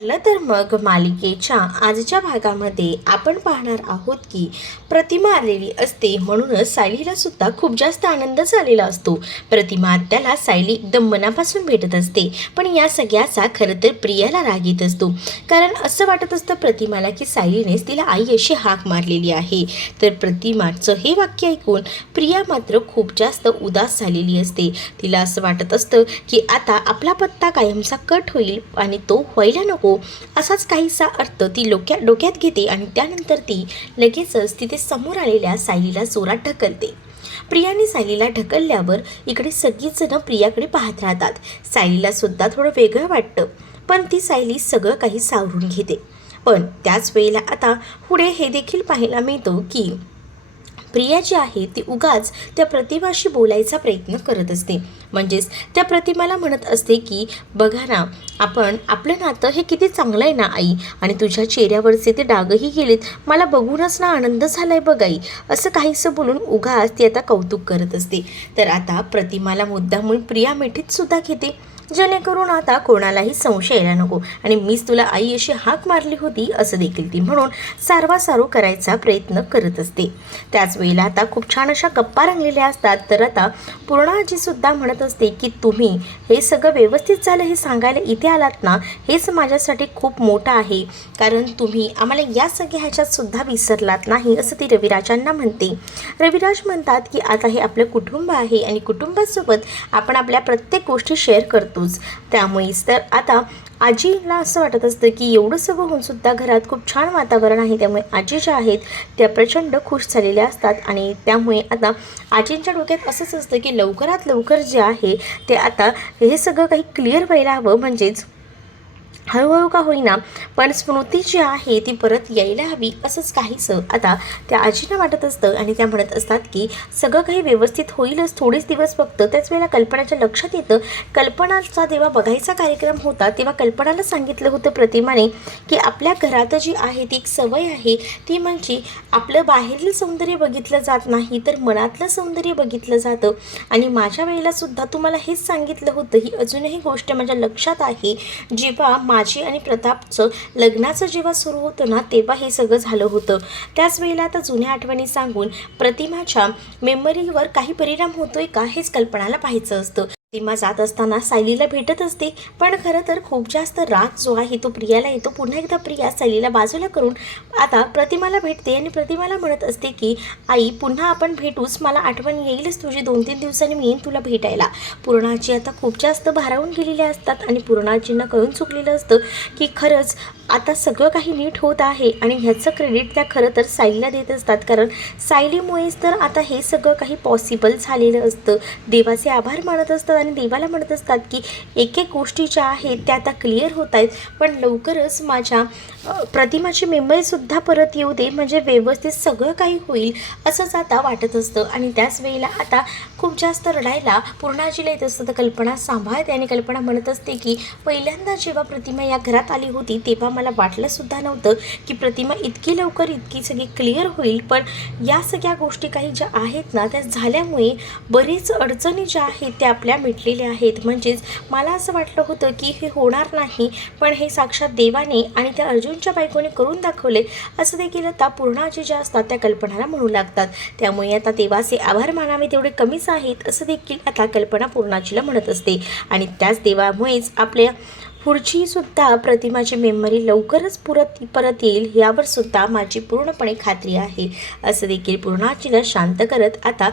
म्हटलं तर मग मालिकेच्या आजच्या भागामध्ये आपण पाहणार आहोत की प्रतिमा आलेली असते म्हणूनच सायलीला सुद्धा खूप जास्त आनंद झालेला असतो. प्रतिमा त्याला सायली एकदम मनापासून भेटत असते पण या सगळ्याचा खरं तर प्रियाला राग येत असतो. कारण असं वाटत असतं प्रतिमाला की सायलीनेच तिला आई अशी हाक मारलेली आहे. तर प्रतिमाचं हे वाक्य ऐकून प्रिया मात्र खूप जास्त उदास झालेली असते. तिला असं वाटत असतं की आता आपला पत्ता कायमचा कट होईल आणि तो व्हायला नको. असाच काहीसा अर्थ ती लोक्या डोक्यात घेते आणि त्यानंतर ती लगेचच तिथे समोर आलेल्या सायलीला जोरात ढकलते. प्रियाने सायलीला ढकलल्यावर इकडे सगळीजणं प्रियाकडे पाहत राहतात. सायलीला सुद्धा थोडं वेगळं वाटतं पण ती सायली सगळं काही सावरून घेते. पण त्याच वेळेला आता पुढे हे देखील पाहायला मिळतं की प्रिया जी आहे ती उगाच त्या प्रतिमाशी बोलायचा प्रयत्न करत असते. म्हणजेच त्या प्रतिमाला म्हणत असते की बघा ना आपण आपलं नातं हे किती चांगलं आहे ना आई? आणि तुझ्या चेहऱ्यावरचे ते डागही गेलेत. मला बघूनच ना आनंद झालाय बघ आई. असं काहीसं बोलून उगाच ती आता कौतुक करत असते. तर आता प्रतिमाला मुद्दामून प्रिया मिठीत सुद्धा घेते. जेणेकरून आता कोणालाही संशय यायला नको. आणि मीच तुला आई अशी हाक मारली होती असं देखील ती म्हणून सारवासारू करायचा प्रयत्न करत असते. त्याच वेळेला आता खूप छान अशा गप्पा रंगलेल्या असतात. तर आता पूर्णाजी सुद्धा म्हणत असते की तुम्ही हे सगळं व्यवस्थित झालं हे सांगायला इथे आलात ना हेच माझ्यासाठी खूप मोठं आहे. कारण तुम्ही आम्हाला या सगळ्या ह्याच्यात सुद्धा विसरलात नाही असं ती रविराजांना म्हणते. रविराज म्हणतात की आता हे आपलं कुटुंब आहे आणि कुटुंबासोबत आपण आपल्या प्रत्येक गोष्टी शेअर करतो. करतोच त्यामुळेच तर आता आजीला असं वाटत असतं की एवढं सगळं होऊन सुद्धा घरात खूप छान वातावरण आहे. त्यामुळे आजी ज्या आहेत त्या प्रचंड खुश झालेल्या असतात आणि त्यामुळे आता आजींच्या डोक्यात असंच असतं की लवकरात लवकर जे आहे ते आता हे सगळं काही क्लिअर व्हायला हवं. म्हणजेच हळूहळू का होईना पण स्मृती जी आहे ती परत यायला हवी असंच काहीसं. आता त्या आजीला वाटत असतं आणि त्या म्हणत असतात की सगळं काही व्यवस्थित होईलच. थोडेच दिवस फक्त त्याच वेळेला कल्पनाच्या लक्षात येतं. कल्पनाचा जेव्हा बघायचा कार्यक्रम होता तेव्हा कल्पनाला सांगितलं होतं प्रतिमाने की आपल्या घरात जी आहे ती एक सवय आहे. ती म्हणजे आपलं बाहेरील सौंदर्य बघितलं जात नाही तर मनातलं सौंदर्य बघितलं जातं. आणि माझ्या वेळेला सुद्धा तुम्हाला हेच सांगितलं होतं. ही अजूनही गोष्ट माझ्या लक्षात आहे. जेव्हा माझी आणि प्रतापचं लग्नाचं जेव्हा सुरू होतं ना तेव्हा हे सगळं झालं होतं. त्याच वेळेला आता जुन्या आठवणी सांगून प्रतिमाच्या मेमरीवर काही परिणाम होतोय का हेच कल्पनाला पाहायचं असतं. प्रतिमा जात असताना सायलीला भेटत असते. पण खरं तर खूप जास्त राग जो आहे तो प्रियाला येतो. पुन्हा एकदा प्रिया सायलीला बाजूला करून आता प्रतिमाला भेटते आणि प्रतिमाला म्हणत असते की आई पुन्हा आपण भेटूच. मला आठवण येईलच तुझी दोन तीन दिवसांनी मी येईन तुला भेटायला. पूर्णाची आता खूप जास्त भारावून गेलेल्या असतात आणि पूर्णाजींना कळून चुकलेलं असतं की खरंच आता सगळं काही नीट होत आहे आणि ह्याचं क्रेडिट त्या खरं तर सायलीला देत असतात. कारण सायलीमुळेच तर आता हे सगळं काही पॉसिबल झालेलं असतं. देवाचे आभार मानत असतं असतात आणि देवाला म्हणत असतात की एक एक गोष्टी ज्या आहेत त्या आता क्लिअर होत आहेत. पण लवकरच माझ्या प्रतिमाची मेमरीसुद्धा परत येऊ दे म्हणजे व्यवस्थित सगळं काही होईल असंच आता वाटत असतं. आणि त्याच वेळेला आता खूप जास्त रडायला पूर्णाजीला येत असतं. तर कल्पना सांभाळते आणि कल्पना म्हणत असते की पहिल्यांदा जेव्हा प्रतिमा या घरात आली होती तेव्हा मला वाटलंसुद्धा नव्हतं की प्रतिमा इतकी लवकर इतकी सगळी क्लिअर होईल. पण या सगळ्या गोष्टी काही ज्या आहेत ना त्या झाल्यामुळे बरीच अडचणी ज्या आहेत त्या आपल्या भेटलेले आहेत. म्हणजेच मला असं वाटलं होतं की हे होणार नाही पण हे साक्षात देवाने आणि त्या अर्जुनच्या बायकोने करून दाखवले असं देखील आता पूर्णाजी ज्या असतात त्या कल्पनाला म्हणू लागतात. त्यामुळे आता देवाचे आभार मानावे तेवढे कमीच आहेत असं देखील आता कल्पना पूर्णाजीला म्हणत असते. आणि त्याच देवामुळेच आपल्या पुढची सुद्धा प्रतिमाची मेमरी लवकरच पुरत परत येईल यावर सुद्धा माझी पूर्णपणे खात्री आहे असं देखील पूर्णाजीला शांत करत आता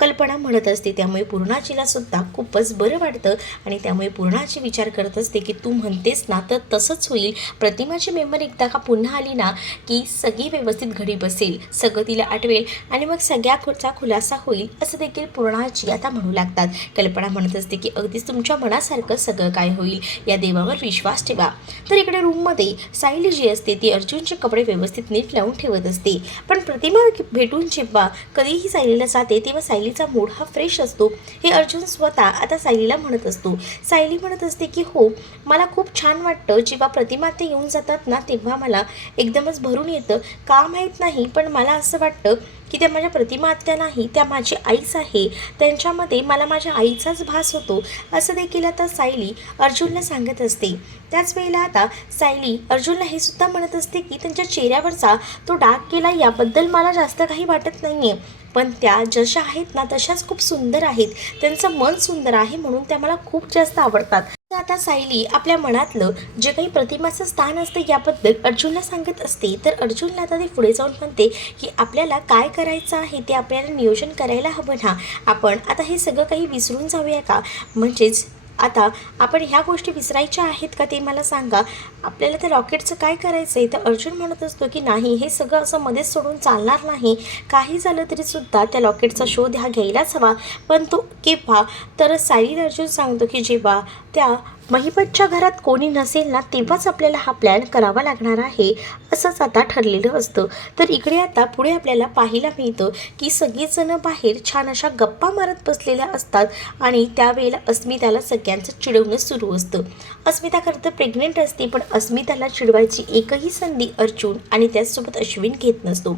कल्पना म्हणत असते. त्यामुळे पूर्णाजीला सुद्धा खूपच बरं वाटतं आणि त्यामुळे पूर्णाची विचार करत असते की तू म्हणतेस ना तर तसंच होईल. प्रतिमाची मेमरी एकदा का पुन्हा आली ना की सगळी व्यवस्थित घडी बसेल. सगळं तिला आठवेल आणि मग सगळ्या खुचा खुलासा होईल असं देखील पूर्णाची आता म्हणू लागतात. कल्पना म्हणत असते की अगदीच तुमच्या मनासारखं सगळं काय होईल या देवावर विश्वास ठेवा. तर इकडे रूममध्ये सायली जी असते ती अर्जुनचे कपडे व्यवस्थित नीट लावून ठेवत असते. पण प्रतिमा भेटून जेव्हा कधीही सायलीला जाते तेव्हा सायलीचा मूड हा फ्रेश असतो. हे अर्जुन स्वतः आता सायलीला म्हणत असतो. सायली म्हणत असते की हो मला खूप छान वाटतं. जेव्हा प्रतिमा ते येऊन जातात ना तेव्हा मला एकदमच भरून येतं. का माहीत नाही पण मला असं वाटतं की त्या माझ्या प्रतिमा आत्या नाही त्या माझी आईच आहे. त्यांच्यामध्ये मला माझ्या आईचाच भास होतो असं देखील आता सायली अर्जुनला सांगत असते. त्याच वेळेला आता सायली अर्जुनला हे सुद्धा म्हणत असते की त्यांच्या चेहऱ्यावरचा तो डाग केला याबद्दल मला जास्त काही वाटत नाही आहे पण त्या जशा आहेत ना तशाच खूप सुंदर आहेत. त्यांचं मन सुंदर आहे म्हणून त्या मला खूप जास्त आवडतात. आता सायली आपल्या मनातलं जे काही प्रतिमाचं स्थान असतं याबद्दल अर्जुनला सांगत असते. तर अर्जुनला आता ते पुढे जाऊन म्हणते की आपल्याला काय करायचं आहे ते आपल्याला नियोजन करायला हवं ना. आपण आता हे सगळं काही विसरून जाऊया का? म्हणजेच आता आपण ह्या गोष्टी विसरायच्या आहेत का ते मला सांगा. आपल्याला त्या रॉकेटचं काय करायचं आहे तर अर्जुन म्हणत असतो की नाही हे सगळं असं मध्येच सोडून चालणार नाही. काही झालं तरी सुद्धा त्या रॉकेटचा शोध हा घ्यायलाच हवा. पण तो केव्हा? तर साईल अर्जुन सांगतो की जेव्हा त्या महिपतच्या घरात कोणी नसेल ना तेव्हाच आपल्याला हा प्लॅन करावा लागणार आहे असंच आता ठरलेलं असतं. तर इकडे आता पुढे आपल्याला पाहायला मिळतं की सगळीजणं बाहेर छान अशा गप्पा मारत बसलेल्या असतात आणि त्यावेळेला अस्मिताला सगळ्यांचं चिडवणं सुरू असतं. अस्मिता खरं तर प्रेग्नेंट असते पण अस्मिताला चिडवायची एकही संधी अर्जुन आणि त्याचसोबत अश्विन घेत नसतो.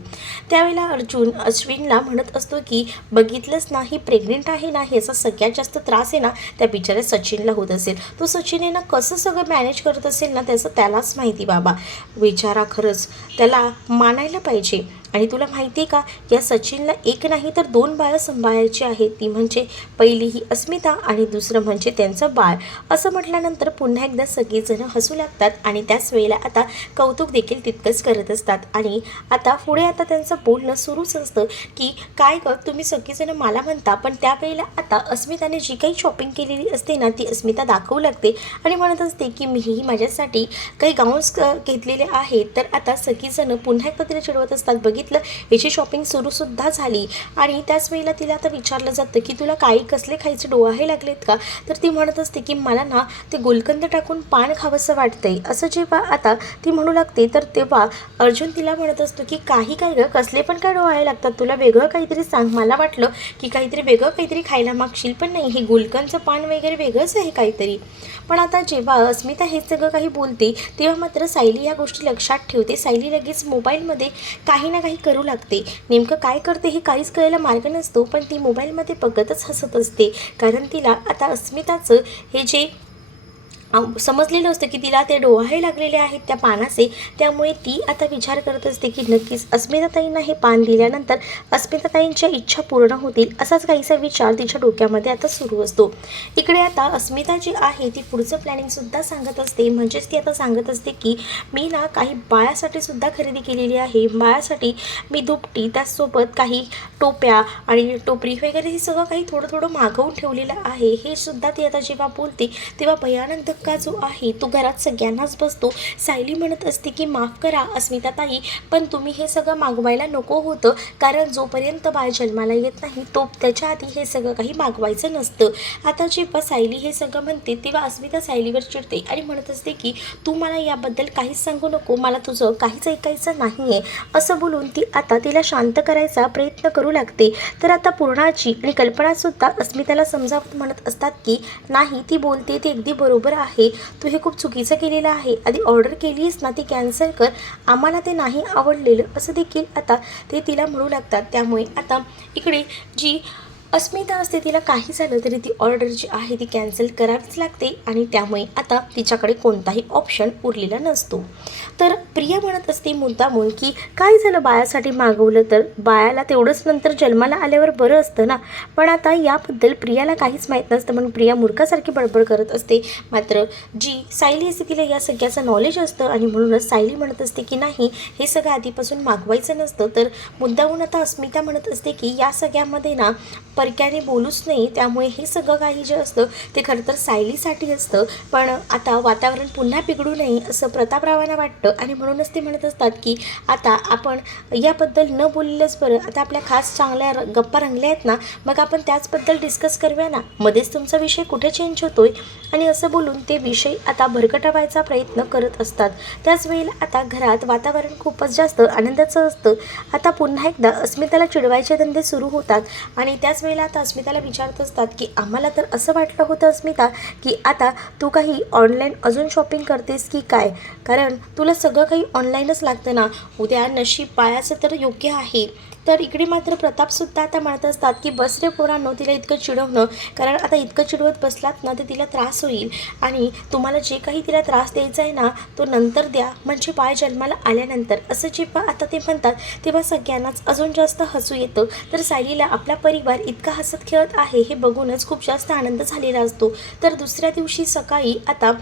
त्यावेळेला अर्जुन अश्विनला म्हणत असतो की बघितलंच नाही प्रेग्नेंट आहे ना ह्याचा सगळ्यात जास्त त्रास आहे ना त्या बिचाऱ्या सचिनला होत असेल. तो सचिन ना कसं सगळं मॅनेज करत असेल ना त्याचं त्यालाच माहिती बाबा. विचारा खरंच. त्याला मानायला पाहिजे. आणि तुला माहिती आहे का या सचिनला एक नाही तर दोन बाळं सांभाळायची आहेत. ती म्हणजे पहिली ही अस्मिता आणि दुसरं म्हणजे त्यांचं बाळ. असं म्हटल्यानंतर पुन्हा एकदा सगळेजणं हसू लागतात आणि त्याच वेळेला आता कौतुक देखील तितकंच करत असतात. आणि आता पुढे आता त्यांचं बोलणं सुरूच असतं की काय ग तुम्ही सगळेजणं मला म्हणता पण त्यावेळेला आता अस्मिताने जी काही शॉपिंग केलेली असते ना ती अस्मिता दाखवू लागते आणि म्हणत असते की मीही माझ्यासाठी काही गाऊन्स घेतलेले आहेत. तर आता सगळीजणं पुन्हा एकदा तिला चिडवत असतात. सांगितलं. याची शॉपिंग सुरूसुद्धा झाली. आणि त्याच वेळेला तिला आता विचारलं जातं की तुला काही कसले खायचे डोहाहे लागलेत का? तर ती म्हणत असते की मला ना ते गुलकंद टाकून पान खावंसं वाटतंय. असं जेव्हा आता ती म्हणू लागते तर तेव्हा अर्जुन तिला म्हणत असतो की काही काय ग कसले पण काय डोळे लागतात? तुला वेगळं काहीतरी सांग. मला वाटलं की काहीतरी वेगळं काहीतरी खायला मागशील पण नाही. हे गुलकंदचं पान वगैरे वेगळंच आहे काहीतरी. पण आता जेव्हा अस्मिता हे सगळं काही बोलते तेव्हा मात्र सायली या गोष्टी लक्षात ठेवते. सायली लगेच मोबाईलमध्ये काही ना काही करू लागते. नेमकं काय करते हे काहीच कळायला मार्ग नसतो पण ती मोबाईलमध्ये बघतच हसत असते. कारण तिला आता अस्मिताचं हे जे समजलेलं असतं की तिला ते डोहाळे लागलेले आहेत त्या पानाचे. त्यामुळे ती आता विचार करत असते की नक्कीच अस्मिताताईंना हे पान दिल्यानंतर अस्मिताताईंच्या इच्छा पूर्ण होतील असाच काहीसा विचार तिच्या डोक्यामध्ये आता सुरू असतो. इकडे आता अस्मिता जी आहे ती पुढचं प्लॅनिंगसुद्धा सांगत असते. म्हणजेच ती आता सांगत असते की मी ना काही बाळासाठी सुद्धा खरेदी केलेली आहे. बाळासाठी मी दुपटी त्याचसोबत काही टोप्या आणि टोपरी वगैरे हे सगळं काही थोडं थोडं मागवून ठेवलेलं आहे. हे सुद्धा ती आता जेव्हा बोलते तेव्हा भयानंद धक्का जो आहे तो घरात सगळ्यांनाच बसतो. सायली म्हणत असते की माफ करा अस्मिता ताई पण तुम्ही हे सगळं मागवायला नको होतं. कारण जोपर्यंत बाळ जन्माला येत नाही तो त्याच्या आधी हे सगळं काही मागवायचं नसतं. आता जेव्हा सायली हे सगळं म्हणते तेव्हा अस्मिता सायलीवर चिडते आणि म्हणत असते की तू मला याबद्दल काहीच सांगू नको. मला तुझं काहीच ऐकायचं नाही आहे असं बोलून ती आता तिला शांत करायचा प्रयत्न करू लागते. तर आता पूर्णाची आणि कल्पनासुद्धा अस्मिताला समजावत म्हणत असतात की नाही ती बोलते ती अगदी बरोबर आहे. आहे. तू हे खूप चुकीचं केलेलं आहे. आधी ऑर्डर केलीस ना ती कॅन्सल कर. आम्हाला ते नाही आवडलेलं असं देखील आता ते तिला म्हणू लागतात. त्यामुळे आता इकडे जी अस्मिता असते तिला काही झालं तरी ती ऑर्डर जी आहे ती कॅन्सल करावीच लागते आणि त्यामुळे आता तिच्याकडे कोणताही ऑप्शन उरलेला नसतो. तर प्रिया म्हणत असते मुद्दामून की काय झालं बाळासाठी मागवलं तर बाळाला तेवढंच नंतर जन्माला आल्यावर बरं असतं ना? पण आता याबद्दल प्रियाला काहीच माहीत नसतं म्हणून प्रिया मूर्खासारखी बडबड करत असते. मात्र जी सायली असते तिला या सगळ्याचं नॉलेज असतं आणि म्हणूनच सायली म्हणत असते की नाही हे सगळं आधीपासून मागवायचं नसतं. तर मुद्दाहून आता अस्मिता म्हणत असते की या सगळ्यामध्ये ना परक्याने बोलूच नाही त्यामुळे हे सगळं काही जे असतं ते खरं तर सायलीसाठी असतं. पण आता वातावरण पुन्हा बिघडू नये असं प्रतापरावांना वाटतं आणि म्हणून म्हणूनच ते म्हणत असतात की आता आपण याबद्दल न बोललेलंच बरं. आता आपल्या खास चांगल्या र- गप्पा रंगल्या आहेत ना मग आपण त्याचबद्दल डिस्कस करूया ना. मध्येच तुमचा विषय कुठे चेंज होतोय? आणि असं बोलून ते विषय आता भरकटवायचा प्रयत्न करत असतात. त्याच वेळेला आता घरात वातावरण खूपच जास्त आनंदाचं असतं. आता पुन्हा एकदा अस्मिताला चिडवायचे धंदे सुरू होतात. आणि त्याच वेळेला आता अस्मिताला विचारत असतात की आम्हाला तर असं वाटलं होतं अस्मिता की आता तू काही ऑनलाईन अजून शॉपिंग करतेस की काय? कारण तुला सगळं काही ऑनलाईनच लागतं ना. उद्या नशीब पायाचं तर योग्य आहे. तर इकडे मात्र प्रतापसुद्धा आता म्हणत असतात की बस रे पोरांनो तिला इतकं चिडवणं कारण आता इतकं चिडवत बसलात ना तर तिला त्रास होईल. आणि तुम्हाला जे काही तिला त्रास द्यायचा आहे ना तो नंतर द्या. म्हणजे बाळ जन्माला आल्यानंतर. असं जेव्हा आता ते म्हणतात तेव्हा सगळ्यांनाच अजून जास्त हसू येतं. तर सायलीला आपला परिवार इतका हसत खेळत आहे हे बघूनच खूप जास्त आनंद झालेला असतो. तर दुसऱ्या दिवशी सकाळी आता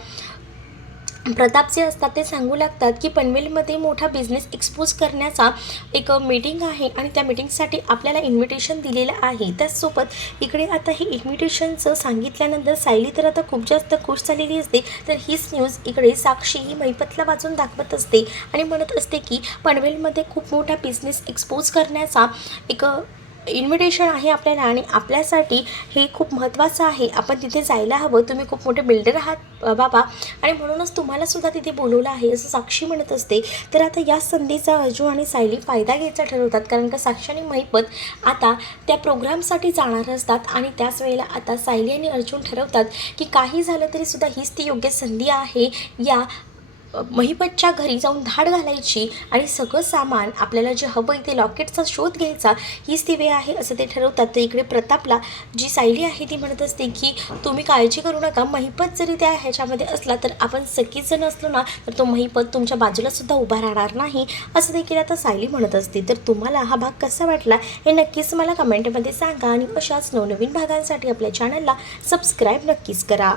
प्रताप जे असतात ते सांगू लागतात की पनवेलमध्ये मोठा बिझनेस एक्सपोज करण्याचा एक मीटिंग आहे आणि त्या मीटिंगसाठी आपल्याला इन्व्हिटेशन दिलेलं आहे. त्याचसोबत इकडे आता हे इन्व्हिटेशनचं सांगितल्यानंतर सायली तर आता खूप जास्त खुश झालेली असते. तर हीच न्यूज इकडे साक्षी ही मैपतला वाचून दाखवत असते आणि म्हणत असते की पनवेलमध्ये खूप मोठा बिझनेस एक्सपोज करण्याचा एक इन्व्हिटेशन आहे आपल्याला आणि आपल्यासाठी हे खूप महत्त्वाचं आहे. आपण तिथे जायला हवं. तुम्ही खूप मोठे बिल्डर आहात बाबा. आणि म्हणूनच तुम्हाला सुद्धा तिथे बोलवलं आहे. असं साक्षी म्हणत असते. तर आता या संधीचा अजू आणि सायली फायदा घ्यायचा ठरवतात. कारण का साक्षी आणि महिपत आता त्या प्रोग्रामसाठी जाणार असतात. आणि त्याच वेळेला आता सायली आणि अर्जुन ठरवतात की काही झालं तरी सुद्धा हीच ती योग्य संधी आहे या महिपतच्या घरी जाऊन धाड घालायची आणि सगळं सामान आपल्याला जे हवं आहे ते लॉकेटचा शोध घ्यायचा हीच ती वेळ आहे असं ते ठरवतात. तर इकडे प्रतापला जी सायली आहे ती म्हणत असते की तुम्ही काळजी करू नका महिपत जरी त्या ह्याच्यामध्ये असला तर आपण सगळीच जण असलो ना तर तो महिपत तुमच्या बाजूलासुद्धा उभा राहणार नाही असं देखील आता सायली म्हणत असते. तर तुम्हाला हा भाग कसा वाटला हे नक्कीच मला कमेंटमध्ये सांगा आणि अशाच नवनवीन भागांसाठी आपल्या चॅनलला सबस्क्राईब नक्कीच करा.